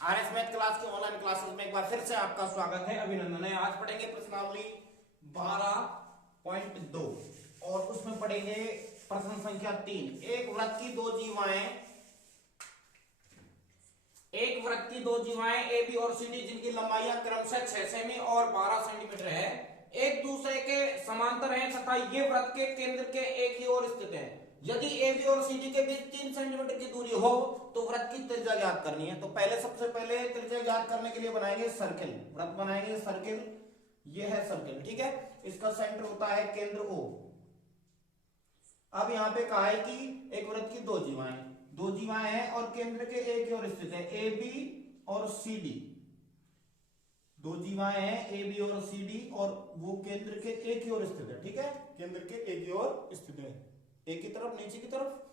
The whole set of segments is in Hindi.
आरएस मैथ क्लास की ऑनलाइन क्लासेस में एक बार फिर से आपका स्वागत है, अभिनंदन है। आज पढ़ेंगे प्रश्नावली 12.2 और उसमें पढ़ेंगे प्रश्न संख्या 3। एक वृत्त की दो जीवाएं ए बी और सी डी जिनकी लंबाइयां क्रमशः 6 सेमी और 12 सेंटीमीटर है, एक दूसरे के समांतर हैं तथा ये वृत्त के केंद्र के एक ही ओर स्थित है। यदि ए बी और सी डी के बीच 3 सेंटीमीटर की दूरी हो तो वृत्त की त्रिज्या ज्ञात करनी है। तो सबसे पहले त्रिज्या ज्ञात करने के लिए बनाएंगे सर्किल, वृत्त बनाएंगे सर्किल। ये है सर्किल, ठीक है। इसका सेंटर होता है केंद्र ओ। अब यहां पे कहा है कि एक वृत्त की दो जीवाएं हैं और केंद्र के एक ही ओर स्थित है, ए बी और सी डी। दो जीवाएं हैं ए बी और सी डी और वो केंद्र के एक ही ओर स्थित है, ठीक है। केंद्र के एक ही ओर स्थित है, एक की तरफ नीचे की तरफ।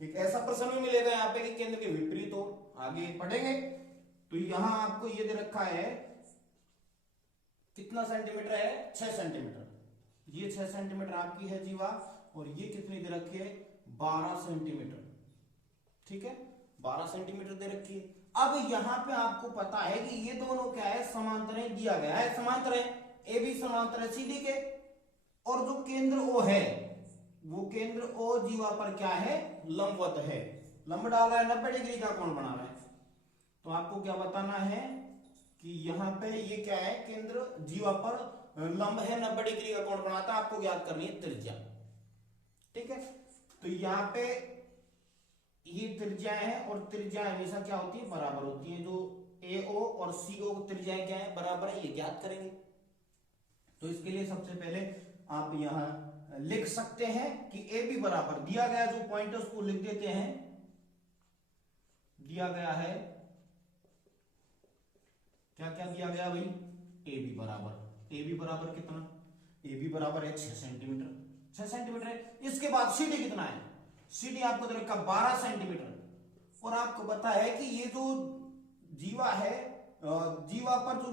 एक ऐसा प्रश्न भी मिलेगा यहाँ पे कि केंद्र के विपरीत ओर। आगे पढ़ेंगे तो यहां आपको ये दे रखा है कितना सेंटीमीटर है, 6 सेंटीमीटर। ये 6 सेंटीमीटर आपकी है जीवा और ये कितनी दे रखी है, 12 सेंटीमीटर, ठीक है। 12 सेंटीमीटर दे रखी है। अब यहां पे आपको पता है कि ये दोनों क्या है, समांतर है, दिया गया है समांतर है। ए बी समांतर है सी डी के और जो केंद्र ओ है वो केंद्र ओ जीवा पर क्या है, लंबवत है। लंब डाला है, 90 डिग्री का कोण बना रहा है। तो आपको क्या बताना है कि यहां पे ये क्या है, केंद्र जीवा पर लंब है, 90 डिग्री का कोण बनाता है। आपको ज्ञात करनी है त्रिज्या, ठीक है। तो यहां पे ये त्रिज्या है और त्रिज्या हमेशा क्या होती है, बराबर होती है। जो ए ओ और सी ओ त्रिज्या क्या है, बराबर है, ये ज्ञात करेंगे। तो इसके लिए सबसे पहले आप यहां लिख सकते हैं कि ए बी बराबर दिया गया जो पॉइंट है उसको लिख देते हैं। दिया गया है क्या क्या दिया गया भाई, ए बी बराबर कितना, ए बी बराबर है 6 सेंटीमीटर, 6 सेंटीमीटर है। इसके बाद सी डी कितना है, सी डी आपको दे रखा 12 सेंटीमीटर। और आपको पता है कि ये जो जीवा है, जीवा पर जो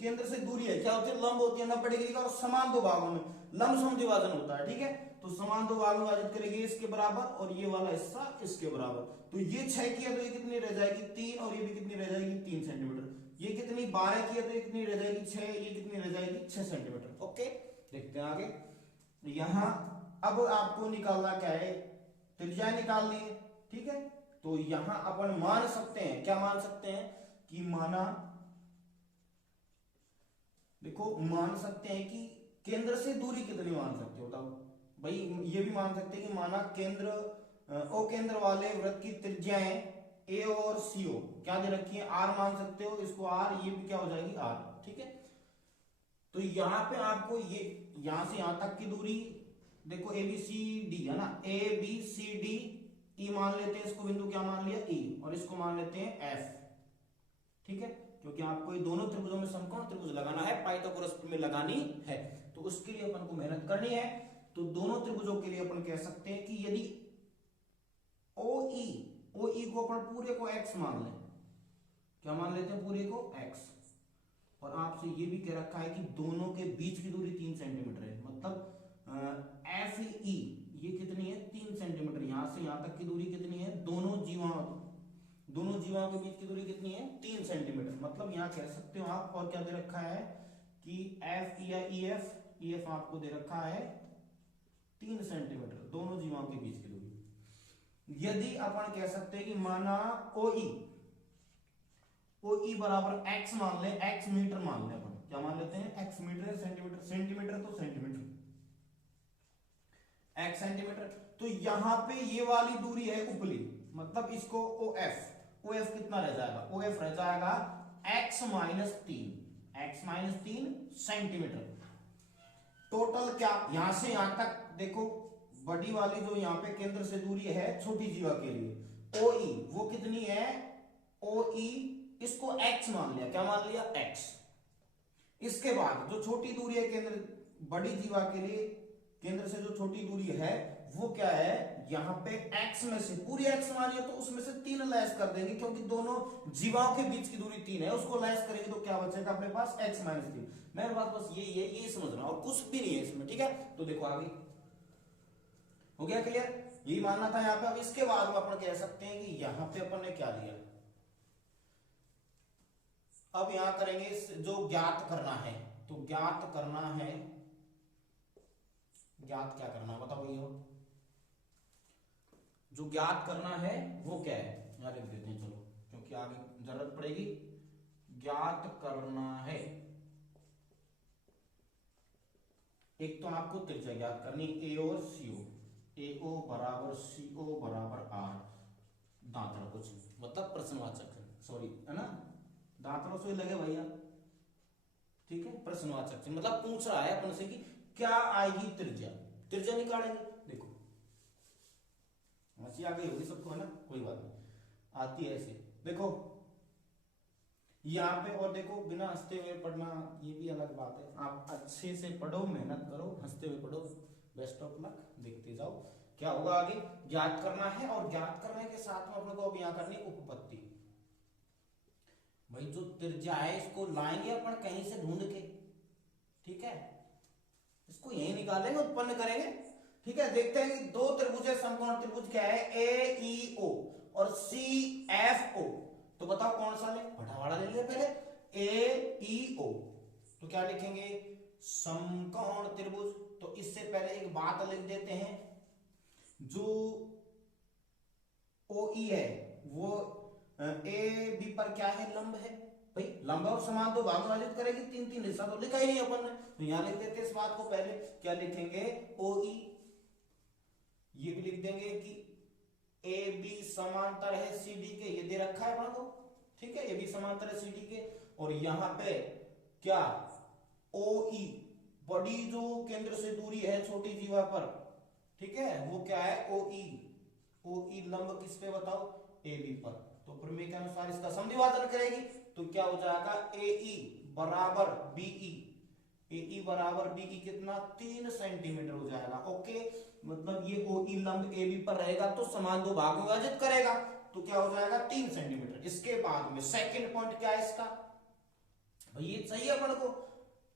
केंद्र से दूरी है क्या होती है, लंब होती है 90 डिग्री का और समान दो भागों में लंब समद्विभाजन होता है, ठीक है। तो समान दो भागों में विभाजित करेंगे, इसके बराबर और ये वाला हिस्सा इसके बराबर। तो ये 6 किया तो ये कितनी रह जाएगी, 3, और ये भी कितनी रह जाएगी, 3 सेंटीमीटर। ये कितनी 12 किया तो ये कितनी रह जाएगी, 6, ये कितनी रह जाएगी, 6 सेंटीमीटर। ओके, देखते हैं आगे। यहां अब आपको निकालना क्या है, त्रिज्या निकालनी है, ठीक है। तो यहां अपन मान सकते हैं, क्या मान सकते हैं कि मान सकते हैं कि केंद्र से दूरी कितनी मान सकते हो। तब भाई ये भी मान सकते हैं कि माना ओ केंद्र वाले वृत्त की त्रिज्याएं ए और सी ओ क्या दे रखी है, आर मान सकते हो इसको, आर, ये भी क्या हो जाएगी आर, ठीक है। तो यहां पे आपको ये यहां से यहां तक की दूरी देखो, ए बी सी डी है ना, ए बी सी डी, ई मान लेते हैं इसको, बिंदु क्या मान लिया, ई, और इसको मान लेते हैं एफ, ठीक है। क्योंकि आपको ये दोनों त्रिभुजों में समकोण त्रिभुज लगाना है, पाइथागोरस में लगानी है, तो उसके लिए अपन को मेहनत करनी है। तो दोनों त्रिभुजों के लिए अपन कह सकते हैं कि यदि ओ ई को अपन पूरे को एक्स मान लें, क्या मान लेते हैं, पूरे को एक्स। और आपसे ये भी कह रखा है कि दोनों के बीच की दूरी 3 सेंटीमीटर है, मतलब एफ ई ये कितनी है, 3 सेंटीमीटर। यहां से यहां तक की दूरी कितनी है, दोनों जीवाओं के बीच की दूरी कितनी है, 3 सेंटीमीटर। मतलब यहां कह सकते हो आप, और क्या दे रखा है कि एफ या ई एफ आपको दे रखा है 3 सेंटीमीटर, दोनों जीवाओं के बीच की दूरी। यदि अपन कह सकते हैं कि माना ओ ई बराबर एक्स मान ले, एक्स मीटर मान ले, अपन क्या मान लेते हैं, एक्स मीटर है, सेंटीमीटर तो सेंटीमीटर, एक्स सेंटीमीटर। तो यहां पे ये वाली दूरी है उपली, मतलब इसको ओ एफ कितना रह जाएगा, ओ एफ रह जाएगा एक्स माइनस 3 सेंटीमीटर। टोटल क्या, यहां से यहां तक देखो, बड़ी वाली जो यहां पे केंद्र से दूरी है छोटी जीवा के लिए ओ ई, वो कितनी है, ओ ई, इसको एक्स मान लिया, क्या मान लिया, एक्स। इसके बाद जो छोटी दूरी है केंद्र, बड़ी जीवा के लिए केंद्र से जो छोटी दूरी है वो क्या है, यहां पे x में से पूरी x मानी है तो उसमें से 3 लेस कर देंगे, क्योंकि दोनों जीवाओं के बीच की दूरी 3 है, उसको लेस करेंगे तो क्या बचेगा अपने पास, x माइनस 3। मेरे बात बस यही है, ये समझना और कुछ भी नहीं है इसमें, ठीक है। तो देखो आगे हो गया क्लियर, यही मानना था यहाँ पे। अब इसके बाद में अपन कह सकते हैं कि यहां पे अपन ने क्या लिया, अब यहां करेंगे जो ज्ञात करना है, तो ज्ञात करना है, ज्ञात क्या करना है बताओ भैया, जो ज्ञात करना है वो क्या है, यहां लिख देते हैं चलो, क्योंकि आगे जरूरत पड़ेगी। ज्ञात करना है, एक तो आपको त्रिज्या ज्ञात करनी ए और सीओ, AO बराबर CO बराबर R, दांतरा कुछ मतलब प्रश्नवाचक, सॉरी है ना, दांतरों से लगे भैया, ठीक है, प्रश्नवाचक मतलब पूछ रहा है अपन से कि क्या आएगी त्रिज्या, त्रिज्या निकालेंगे। देखो हंसी आ गई होगी सबको है ना, कोई बात नहीं, आती है ऐसे। देखो यहाँ पे, और देखो बिना हंसते हुए पढ़ना ये भी अलग बात है, आप अच्छे से पढ़ो, मेहनत करो, हंसते हुए पढ़ो, बेस्ट ऑफ लक, देखते जाओ क्या होगा आगे। ज्ञात करना है और ज्ञात करने के साथ में अपन को अब यहाँ करनी उपपत्ति। भाई जो त्रिज्या है इसको लाएंगे अपन कहीं से ढूंढ के, ठीक है, इसको यही निकालेंगे, उत्पन्न करेंगे, ठीक है। देखते हैं कि दो त्रिभुज है, समकोण त्रिभुज क्या है, AEO और CFO, तो बताओ कौन सा ले, बटावाड़ा ले लिया पहले, AEO, तो क्या लिखेंगे, समकोण त्रिभुज। तो इससे पहले एक बात लिख देते हैं, जो OE है वो AB पर क्या है, लंब है, भाई लंब और समान दो भाग में विभाजित करेगी, तीन तीन हिस्सा तो लिखा ही नहीं अपन ने, तो यहां लिख देते हैं इस बात को पहले, क्या लिखेंगे, OE, ये भी लिख देंगे कि AB समांतर है CD के, ये दे रखा है अपन को, ठीक है, AB समांतर है CD के, और यहां पे क्या, OE, बड़ी जो केंद्र से दूरी है छोटी जीवा पर, ठीक है, वो क्या है, OE लंब किस पे बताओ, AB पर, तो प्रमेय के अनुसार इसका समद्विभाजन करेगी, तो क्या हो जाएगा, AE बराबर BE कितना, 3 सेंटीमीटर हो जाएगा। ओके, मतलब ये OE लंब AB पर रहेगा तो समान दो भाग में विभाजित करेगा, तो क्या हो जाएगा, 3 सेंटीमीटर। इसके बाद में सेकंड पॉइंट क्या है इसका, भाई ये सही है अपन को।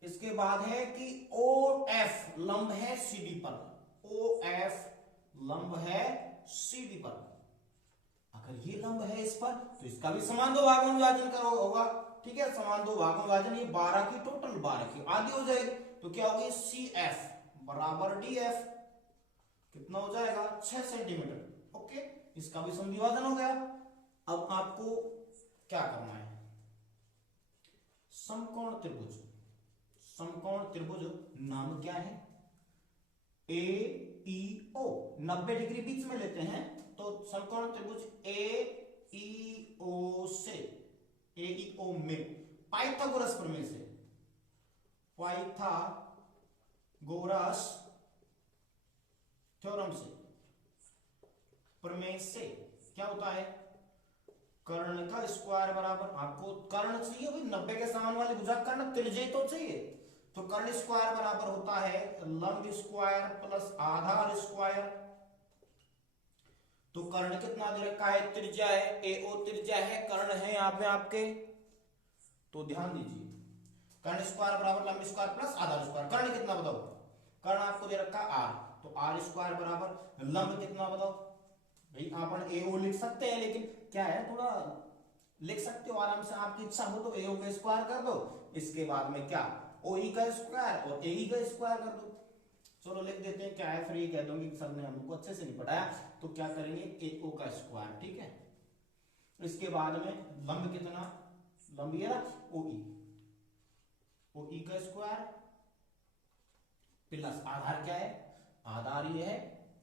इसके बाद है कि OF लंब है CD पर, OF लंब है CD पर, अगर ये लंब है इस पर तो इसका भी समान दो भागों में विभाजन करो होगा, ठीक है, समान दो भागों में विभाजन, ये 12 की टोटल 12 की आधी हो जाएगी, तो क्या होगी, CF बराबर DF, कितना हो जाएगा, 6 सेंटीमीटर। ओके, इसका भी समद्विभाजन हो गया। अब आपको क्या करना है, समकोण त्रिभुज, समकोण त्रिभुज नाम क्या है, AEO, 90 डिग्री बीच में लेते हैं, तो समकोण त्रिभुज AEO से, AEO में पाइथागोरस प्रमेय से, पाइथागोरस थ्योरम से, प्रमेय से क्या होता है, कर्ण का स्क्वायर बराबर, आपको कर्ण चाहिए भाई, 90 के समान वाली भुजा कर्ण, त्रिज्या तो चाहिए, तो कर्ण स्क्वायर बराबर होता है लंब स्क्वायर प्लस आधार स्क्वायर। तो कर्ण कितना दे रखा है, त्रिज्या है, AO त्रिज्या है, कर्ण है यहाँ पे आपके, तो ध्यान दीजिए, कर्ण स्क्वायर बराबर लंब स्क्वायर प्लस आधार स्क्वायर। कर्ण कितना बताओ, कर्ण आपको दे रखा R, तो R स्क्वायर बराबर लंब कितना बताओ, भाई अपन AO लिख सकते हैं, लेकिन क्या है थोड़ा लिख सकते हो आराम से, आपकी इच्छा हो तो AO का स्क्वायर कर दो, इसके बाद में क्या, OE का स्क्वायर और AE का स्क्वायर कर दो। चलो लिख देते हैं क्या है, फिर ये कह दूंगी सर ने हमको अच्छे से नहीं पढ़ाया, तो क्या करेंगे, AO का स्क्वायर, ठीक है। इसके बाद में लंब कितना, लंब ये ना OE का स्क्वायर प्लस आधार क्या है, आधार ये है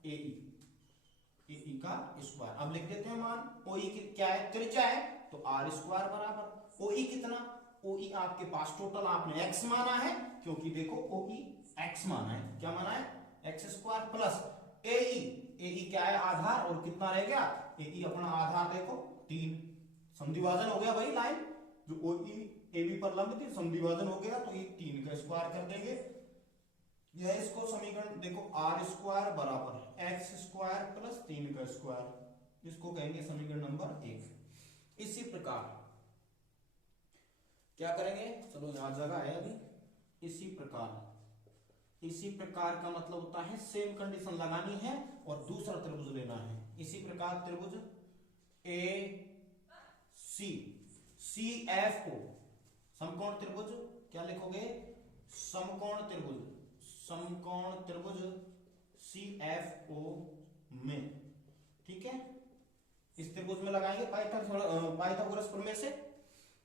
AE का स्क्वायर। अब लिख देते हैं मान, OE की क्या है, त्रिज्या है, तो R स्क्वायर बराबर OE कितना, OE आपके पास टोटल आपने x माना है, क्योंकि देखो OE x माना है, क्या माना है, x स्क्वायर प्लस AE क्या है, आधार, और कितना रह गया, AE अपना आधार देखो 3, समद्विभाजन हो गया भाई, लाइन जो OE AB पर लंब थी समद्विभाजन हो गया, तो ये 3 का स्क्वायर कर देंगे, यह इसको समीकरण देखो, R स्क्वायर बराबर x स्क्वायर प्लस 3 का स्क्वायर, इसको कहेंगे समीकरण नंबर 1। इसी प्रकार क्या करेंगे, चलो यहां जगह है अभी, इसी प्रकार का मतलब होता है सेम कंडीशन लगानी है और दूसरा त्रिभुज लेना है। इसी प्रकार त्रिभुज AC CFO, समकोण त्रिभुज क्या लिखोगे, समकोण त्रिभुज, समकोण त्रिभुज CFO में, ठीक है। इस त्रिभुज में लगाएंगे पाइथागोरस प्रमेय से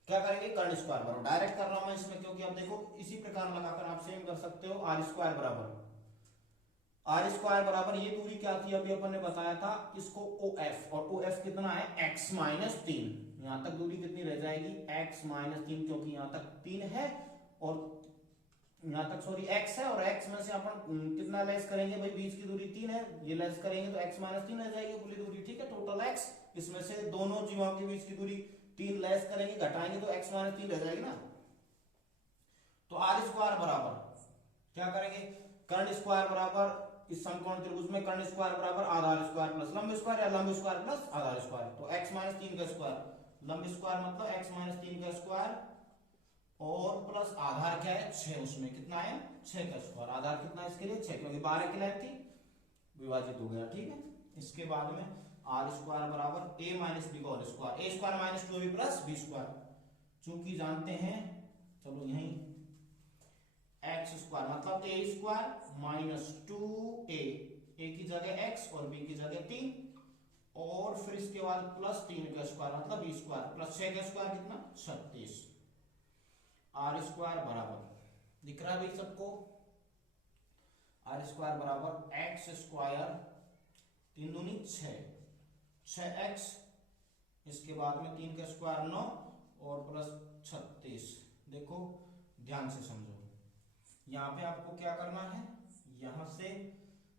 क्या करेंगे, कर्ण स्क्वायर बराबर, डायरेक्ट कर रहा हूं मैं इसमें क्योंकि आप देखो इसी प्रकार लगाकर आप सेम कर सकते हो। आर स्क्वायर बराबर ये दूरी क्या थी अभी अपन ने बताया था इसको OF, और OF कितना है x माइनस 3। यहां तक दूरी कितनी रह जाएगी x माइनस 3, क्योंकि यहां तक 3 है और यहां तक सॉरी x है, और x में से अपन कितना लेस करेंगे भाई, बीच की दूरी 3 है, ये लेस करेंगे तो x माइनस 3 रह जाएगी पूरी दूरी, ठीक है। टोटल x, इसमें से दोनों जीवों के बीच की दूरी 3 लेस करेंगे, घटाएंगे तो x माइनस 3 रह जाएगी ना। तो आर स्क्वायर बराबर क्या करेंगे, कर्ण स्क्वायर बराबर, इस समकोण त्रिभुज में कर्ण स्क्वायर बराबर आधार स्क्वायर प्लस लंब स्क्वायर, या लंब स्क्वायर प्लस आधार स्क्वायर। तो x माइनस 3 का स्क्वायर, लंब स्क्वायर मतलब x माइनस 3 का स्क्वायर, और प्लस आधार क्या है 6, उसमें कितना है 6 का स्क्वायर। आधार कितना है इसके लिए 6, क्योंकि 12 की लाइन थी, विभाजित हो गया, ठीक है। इसके बाद में आर स्क्वायर बराबर a माइनस बी का whole square, a square minus 2ab plus b square. चूंकि जानते हैं, चलो यहीं एक्स स्क्वायर मतलब a square minus 2a, a की जगह x और b की जगह 3, और फिर इसके बाद प्लस 3 का स्क्वायर मतलब b स्क्वायर प्लस 6 का स्क्वायर कितना 36। आर स्क्वायर बराबर दिख रहा है भाई सबको, आर स्क्वायर बराबर एक्स स्क्वायर 3 दूनी 6x, इसके बाद में 3 का स्क्वायर 9 और प्लस 36। देखो ध्यान से समझो, यहाँ पे आपको क्या करना है, यहां से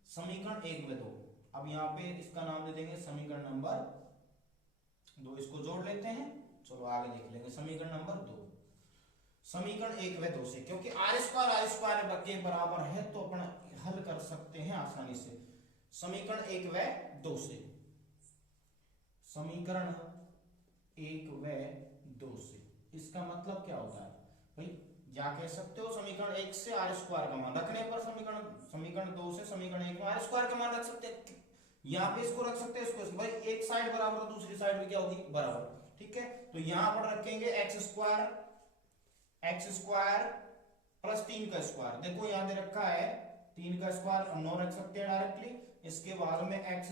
समीकरण 1 व 2, अब यहाँ पे इसका नाम दे देंगे समीकरण नंबर 2, इसको जोड़ लेते हैं। चलो आगे देख लेंगे समीकरण नंबर 2, समीकरण 1 व 2 से, क्योंकि आर स्क्वायर के बराबर है तो अपन हल कर सकते हैं आसानी से। समीकरण 1 व 2 से, समीकरण 1 व 2 से, इसका मतलब क्या होता है भाई, या कह सकते हो समीकरण 1 से आर स्क्वायर का मान रखने पर समीकरण 2 से समीकरण 1 में आर स्क्वायर का मान रख सकते हैं। यहाँ पे इसको रख सकते हैं, इसको भाई एक साइड बराबर तो दूसरी साइड में क्या होगी बराबर, ठीक है। तो यहां पर रखेंगे एक्स स्क्वायर प्लस 3 का स्क्वायर, देखो यहां दे रखा है 3 का स्क्वायर 9 रख सकते हैं डायरेक्टली। इसके बाद में x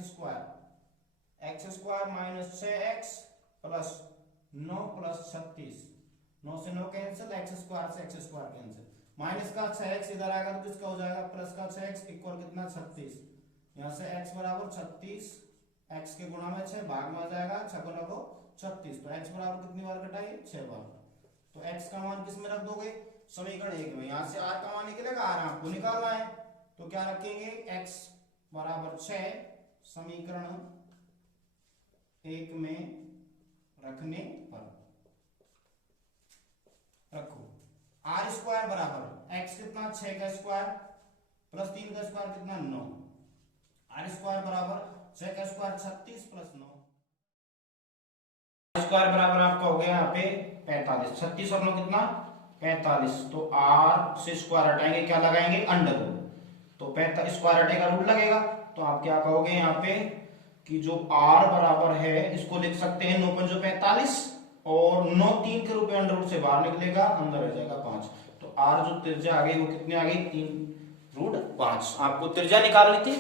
square minus 6x plus 9 plus 36, 9 से 9 कैंसिल, एक्स स्क्वायर से एक्स स्क्वायर कैंसिल, माइनस का 6x इधर आएगा तो किसका हो जाएगा प्लस का 6x इक्वल कितना 36। यहां से x बराबर 36, x के गुणा में 6 भाग में आ जाएगा 6 गुना को 36, तो x बराबर कितनी बार कटाइए 6 बार। तो x का मान किस में रख दोगे समीकरण 1 में, यहां से r का मान निकलेगा, r आपको निकालना है तो क्या रखेंगे x बराबर 6 समीकरण 1 में रखने पर, रखो आर स्क्वायर बराबर x कितना 6 का स्क्वायर प्लस 3 का स्क्वायर कितना 9, आर स्क्वायर बराबर 6 का स्क्वायर 36 प्लस 9, आर स्क्वायर बराबर आपका हो गया यहाँ पे 45, 36 और 9 कितना 45, तो आर से स्क्वायर हटाएंगे क्या लगाएंगे अंडर रूट, तो 45 स्क्वायर हटेगा रूट लगेगा, तो आप क्या कहोगे यहाँ पे कि जो r बराबर है इसको लिख सकते हैं 9 पंजो 45, और 9 3 के रूप में अंडर रूट से बाहर निकलेगा, अंदर रह जाएगा 5, तो r जो त्रिज्या आ गई वो कितनी आ गई 3 रूट 5। आपको त्रिज्या निकालनी थी।